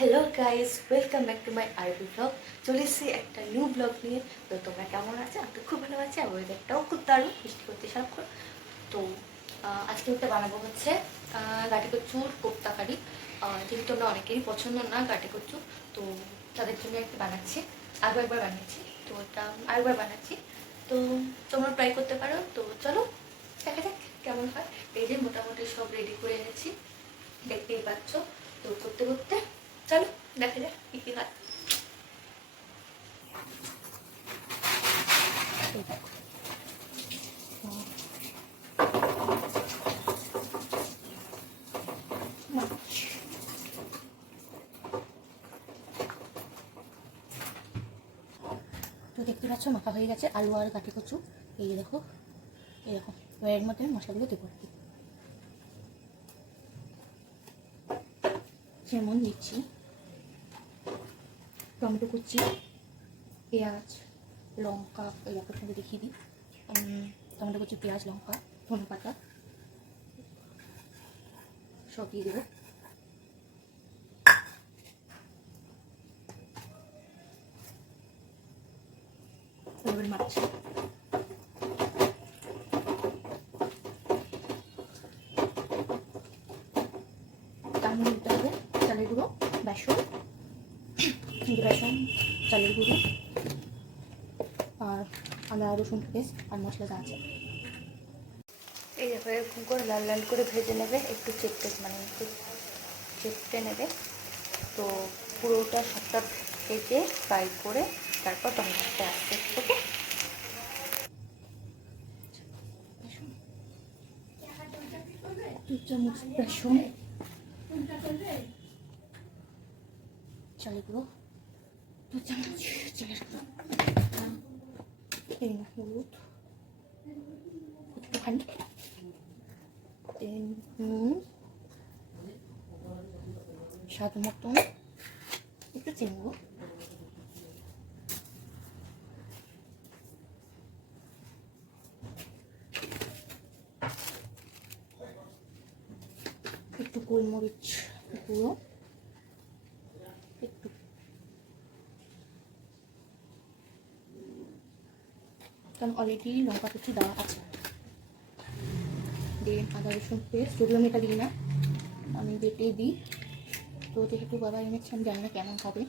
Hello guys, welcome back to my আরবি blog. চলে এসেছি একটা নিউ ব্লগ নিয়ে। তো তোমরা কেমন আছো? আমি তো খুব ভালো আছি, আর ওয়েদারটাও খুব দারুণ, বৃষ্টি করতে সারাক্ষণ। তো আজকে একটা বানাবো হচ্ছে গাটি কচুর কোপ্তা কারি। যেহেতু আমরা অনেকেরই পছন্দ না গাটি কচু, তো তাদের জন্য একটা বানাচ্ছি। আরও একবার বানিয়েছি, তো এটা আরেকবার বানাচ্ছি। তো তোমরা ট্রাই করতে পারো। তো চলো দেখা যাক কেমন হয়। এই যে মোটামুটি সব রেডি করে এনেছি, দেখতেই পাচ্ছ। তো করতে করতে চলো দেখা যাক কী কী হয়। তো দেখতে পাচ্ছ মাখা হয়ে গেছে আলু আর গাঠি কচু। এই দেখো এরকম, এর মধ্যে মশলাগুলো দেবো আর কি। যেমন দিচ্ছি টমেটো কুচি, পেঁয়াজ, লঙ্কা, এই আপনার সঙ্গে দেখিয়ে দিই। টমেটো কুচি, পেঁয়াজ, লঙ্কা, ধনে পাতা সব দিয়ে দেবো। এবার মাছ তার মধ্যে দিতে হবে চালের গুঁড়ো, বেসন, চালের গুঁড়ো আর আদা রসুন পেস্ট আর মশলা যা আছে। এই দেখো এরকম করে লাল লাল করে ভেজে নেবে, একটু চেপটে নেবে। তো পুরোটা সবটা ভেজে ফ্রাই করে তারপর টমেটোটা আসতে ওকে। দু চামচ বেসন, চালের গুঁড়ো 2 চামচ, চালের গুঁড়ো, এই হলুদ একটুখানি, স্বাদ মতন একটু চিনি দেবো, একটু গোলমরিচ গুঁড়ো, একটু কারণ অলরেডি লঙ্কা কুচি দেওয়া আছে। দিয়ে আদা রসুন পেস্ট, যদিও আমি এটা দিই না, আমি বেটে দিই। তো যেহেতু বাবা এনেছে আমি জানি না কেমন হবে।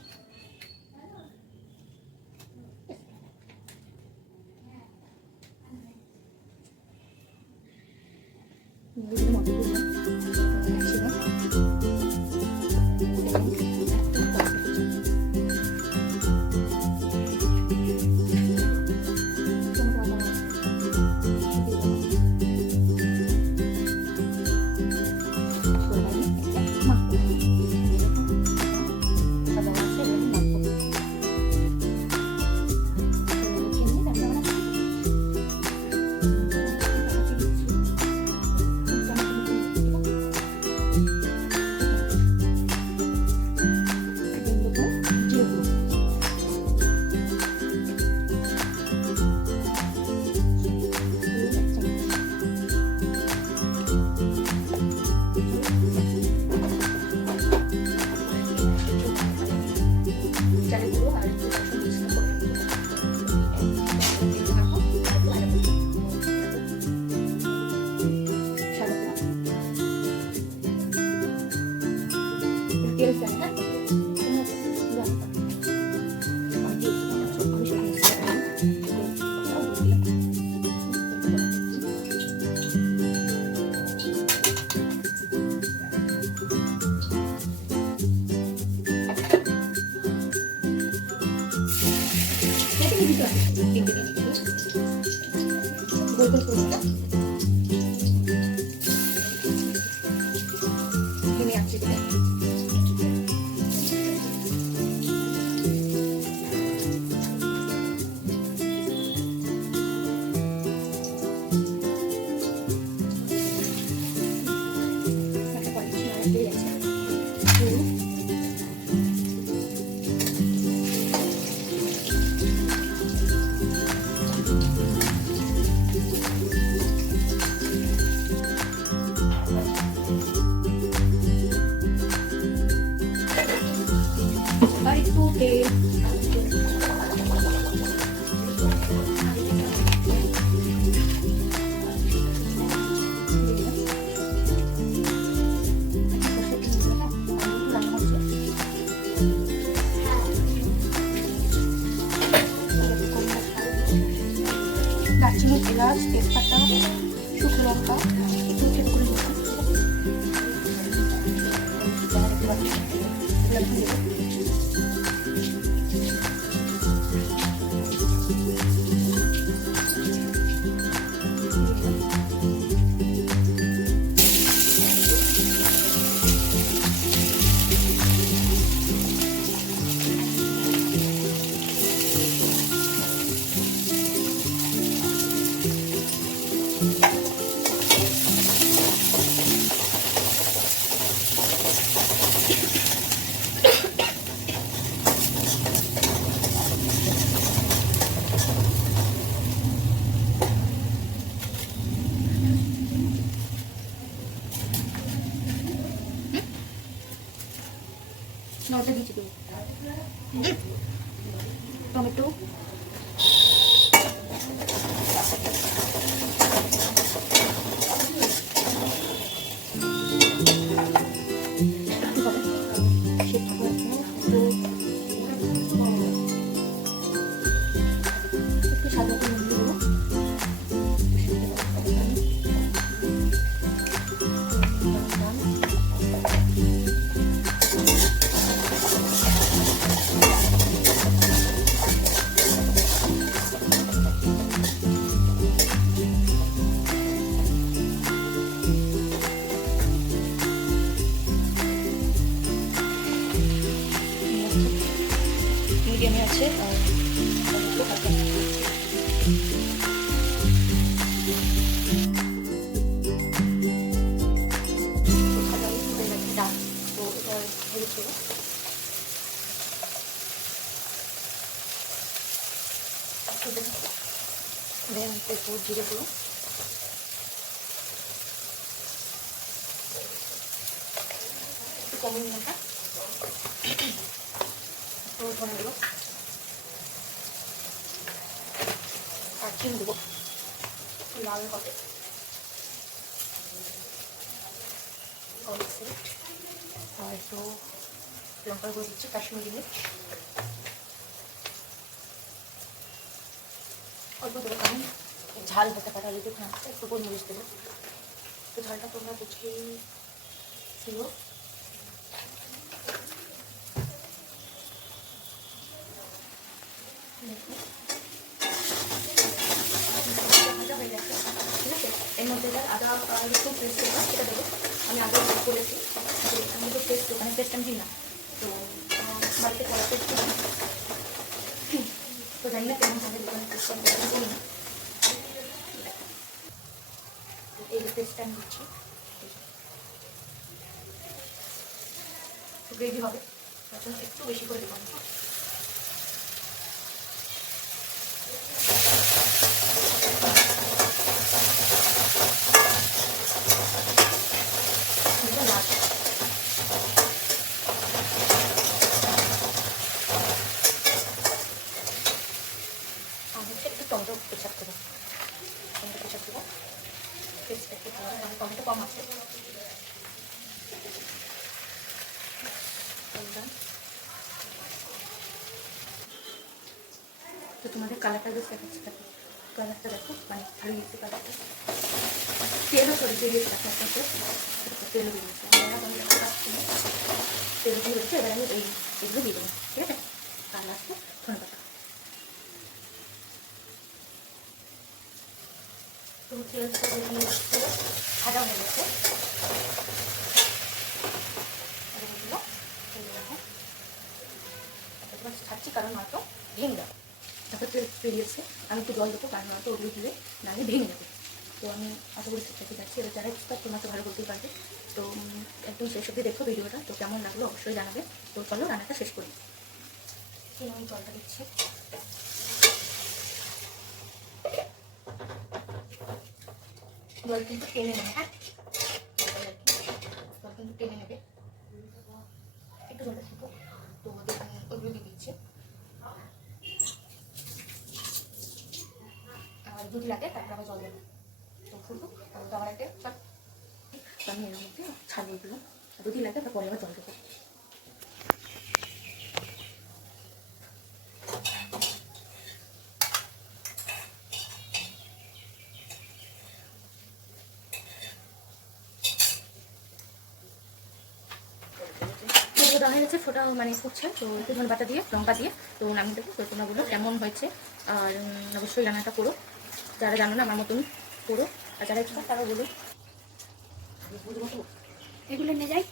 ওকে দারচিনি, এলাচ, তেজপাতা, শুকনো লঙ্কা একটু ছেড়ে করে নটা দিচ্ছি তো টমেটো একটু সাদা করে দেবো মিডিয়ামে আছে আর একটু হালকা দেন একটু জিরে গুঁড়ো একটু কমন লঙ্কা একটু ধনে দেবো আর চিনি দেবো লাল হবে আর একটু লঙ্কা গুঁড়ো দিচ্ছি কাশ্মীরি মির্চ অল্প দেবো কারণ ঝাল হতে পারে যদি না একটু গোলমরিচ দেবো তো ঝালটা তোমরা বুঝেই ছিল ঠিক আছে এর মধ্যে আদা রসুন পেস্ট দেবো সেটা দেবো আমি আদা করেছি আমি তো পেস্ট ওখানে পেস্ট আমি দিই না তো বাড়িতে করা পেস্ট তো জানি না কেমন হবে দোকানে পেস্ট করি না এই পেস্টটা আমি দিচ্ছি গ্রেভি হবে তখন একটু বেশি করে দেবো একটু টমেটো পেঁচাপ দেবো টেস্টটা একটু ভালো মানে টমেটো কম আছে তো তোমাদের কালারটা বেশ দেখাচ্ছে কালারটা দেখো মানে ভালো গেছে কালারটা তেলও সরে বেরিয়েছে একটা তেলও বেরিয়েছে তেল দিয়ে হচ্ছে এবার আমি এগুলো দিয়ে দেবো ঠিক আছে আর লাস্টে ধনে পাতা তো তেলটা ভাজা হয়ে গেছে ছাড়ছি কারণ হয়তো ভেঙে যাবে তারপর তেল বেরিয়েছে আমি একটু জল দেবো কারণ হয়তো ওগুলো দিলে না আমি ভেঙে যাবে তো আমি আশা করি ঠিকঠাকই যাচ্ছি এবার যারা এক্সপার্ট তোমরা তো ভালো করতেই পারবে তো একদম শেষ অবধি দেখো ভিডিওটা তো কেমন লাগলো অবশ্যই জানাবে তো চলো রান্নাটা শেষ করি আমি জলটা দিচ্ছি জল কিন্তু টেনে নেবে হ্যাঁ জল কিন্তু টেনে নেবে একটু জলটা ছিল তো ওইগুলো দিয়ে দিচ্ছি যদি লাগে তারপর আবার জল দেবো। তো ফুটুক, তো আমার একটা আমি এর মধ্যে ছাড়িয়ে দিলাম, যদি লাগে তারপরে আবার জল দেবো। দেওয়া হয়ে গেছে, ফোটা মানে ফুটছে, তো একটু ধনে পাতা দিয়ে লঙ্কা দিয়ে তো নামিয়ে দেবো। তো তোমরা বলো কেমন হয়েছে, আর অবশ্যই রান্নাটা করো, যারা জানো না আমার মতন করো, আর যারা ইচ্ছা তারাও বলো। এগুলো নিয়ে যাই,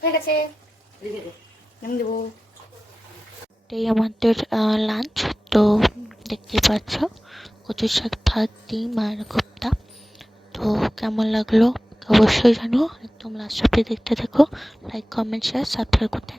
হয়ে গেছে, নামিয়ে দেবো। এটাই আমাদের লাঞ্চ। তো দেখতে পাচ্ছ কচু শাক, ভাত, ডিম আর কোপ্তা। তো কেমন লাগলো অবশ্যই জানো, একদম লাস্ট অব্দি দেখতে থাকো। লাইক, কমেন্ট, শেয়ার, সাবস্ক্রাইব করতে